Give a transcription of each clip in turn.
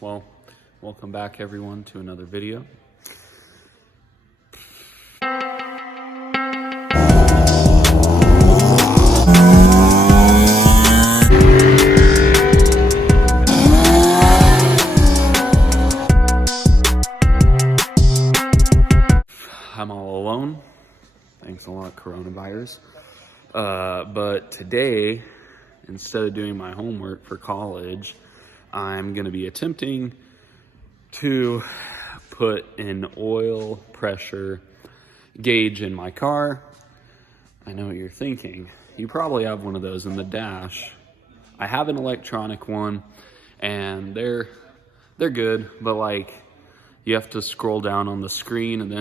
Well, welcome back everyone to another video. I'm all alone. Thanks a lot, coronavirus. But today, instead of doing my homework for college, I'm going to be attempting to put an oil pressure gauge in my car. I know what you're thinking. You probably have one of those in the dash. I have an electronic one, and they're good, but like you have to scroll down on the screen, and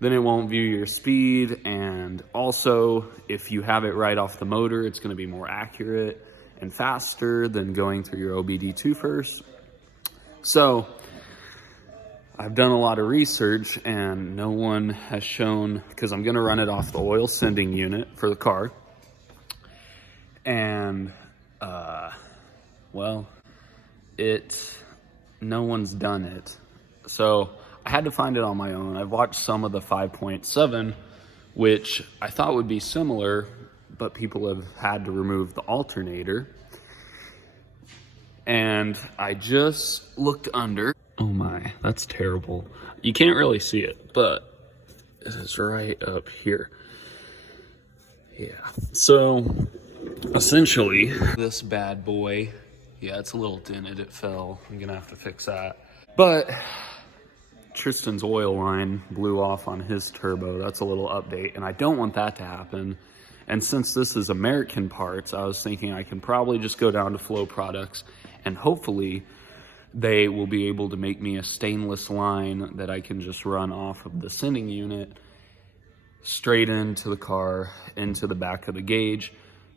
then it won't view your speed. And also, if you have it right off the motor, it's going to be more accurate and faster than going through your OBD2 first. So I've done a lot of research, and no one has shown, because I'm going to run it off the oil sending unit for the car. And, well, no one's done it. So I had to find it on my own. I've watched some of the 5.7, which I thought would be similar, but people have had to remove the alternator. And I just looked under. Oh my, that's terrible. You can't really see it, but it is right up here. Yeah, so essentially this bad boy, yeah, it's a little dented, it fell. I'm gonna have to fix that. But Tristan's oil line blew off on his turbo. That's a little update, and I don't want that to happen. And since this is American parts, I was thinking I can probably just go down to Flow Products, and hopefully they will be able to make me a stainless line that I can just run off of the sending unit straight into the car, into the back of the gauge,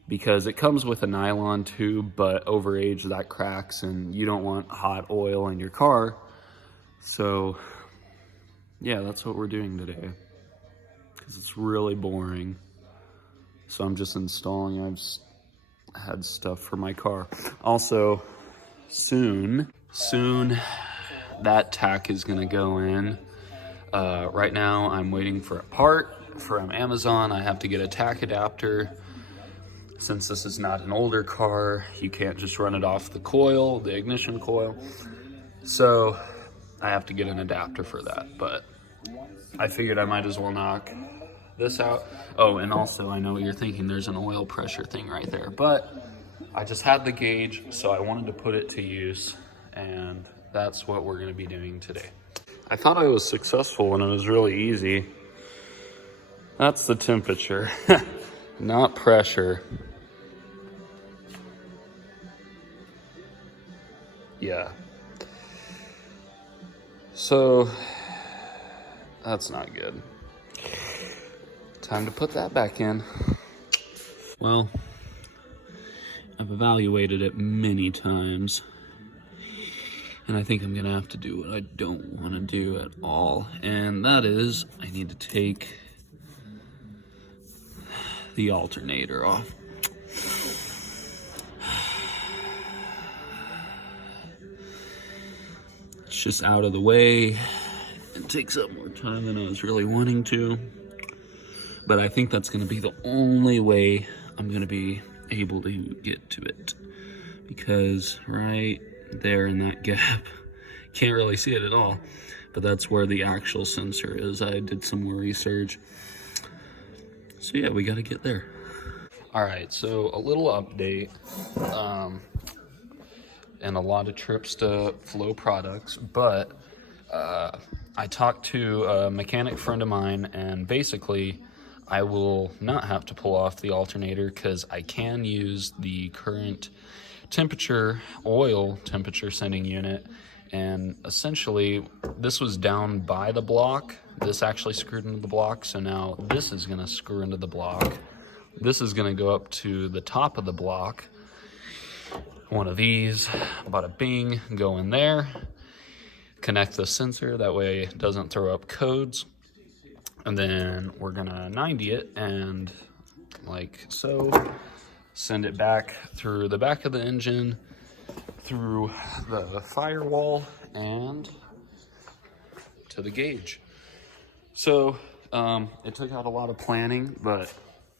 because it comes with a nylon tube, but overage that cracks, and you don't want hot oil in your car. So yeah, that's what we're doing today, because it's really boring. So I'm just installing. I've just had stuff for my car. Also, soon that tack is gonna go in. Right now I'm waiting for a part from Amazon. I have to get a tack adapter. Since this is not an older car, you can't just run it off the coil, the ignition coil. So I have to get an adapter for that, but I figured I might as well knock this out. Oh, and also I know what you're thinking, there's an oil pressure thing right there, but I just had the gauge, so I wanted to put it to use, and that's what we're gonna be doing today. I thought I was successful and it was really easy. That's the temperature, not pressure. Yeah. So that's not good. Time to put that back in. Well, I've evaluated it many times, and I think I'm gonna have to do what I don't want to do at all, and that is I need to take the alternator off. It's just out of the way. It takes up more time than I was really wanting to, but I think that's gonna be the only way I'm gonna be able to get to it, because right there in that gap, can't really see it at all, but that's where the actual sensor is. I did some more research. So yeah, we got to get there. All right, so a little update, and a lot of trips to Flow Products, but I talked to a mechanic friend of mine, and basically I will not have to pull off the alternator because I can use the current temperature, oil temperature sending unit. And essentially this was down by the block. This actually screwed into the block. So now this is gonna screw into the block. This is gonna go up to the top of the block. One of these, bada bing, go in there, connect the sensor. That way it doesn't throw up codes. And then we're gonna 90 it, and like so, send it back through the back of the engine through the firewall and to the gauge. So it took out a lot of planning, but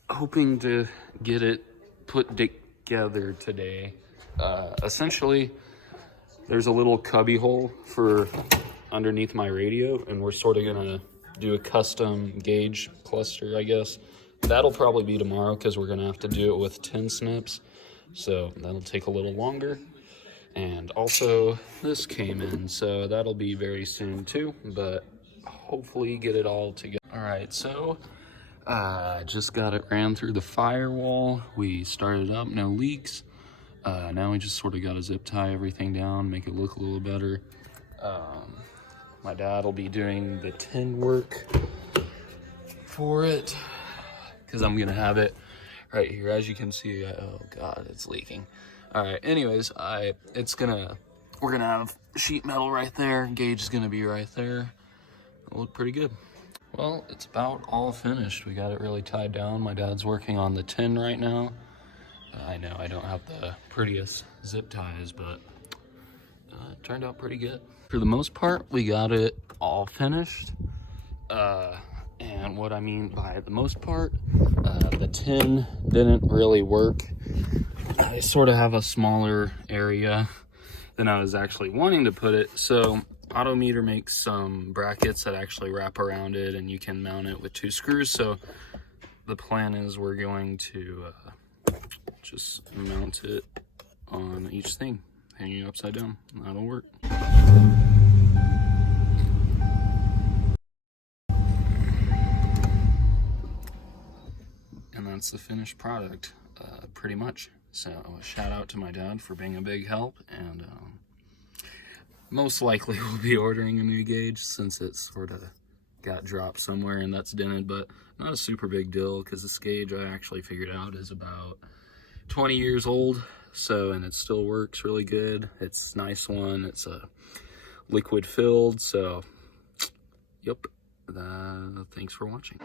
hoping to get it put together today. Essentially, there's a little cubby hole for underneath my radio, and we're sort of gonna do a custom gauge cluster, I guess. That'll probably be tomorrow because we're gonna have to do it with 10 snips, so that'll take a little longer. And also this came in, so that'll be very soon too, but hopefully get it all together. All right, so just got it ran through the firewall. We started up, no leaks. Now we just sort of got to zip tie everything down, make it look a little better. My dad will be doing the tin work for it because I'm gonna have it right here. As you can see, oh God, it's leaking. All right, anyways, we're gonna have sheet metal right there. Gauge is gonna be right there. It'll look pretty good. Well, it's about all finished. We got it really tied down. My dad's working on the tin right now. I know I don't have the prettiest zip ties, but it turned out pretty good. For the most part, we got it all finished. And what I mean by the most part, the tin didn't really work. I sort of have a smaller area than I was actually wanting to put it. So Autometer makes some brackets that actually wrap around it, and you can mount it with 2 screws. So the plan is we're going to just mount it on each thing, hanging upside down. That'll work. And that's the finished product, pretty much. So shout out to my dad for being a big help, and most likely we'll be ordering a new gauge since it sort of got dropped somewhere and that's dented, but not a super big deal because this gauge I actually figured out is about 20 years old. So, and it still works really good. It's a nice one. It's a liquid filled. So, yep. Thanks for watching.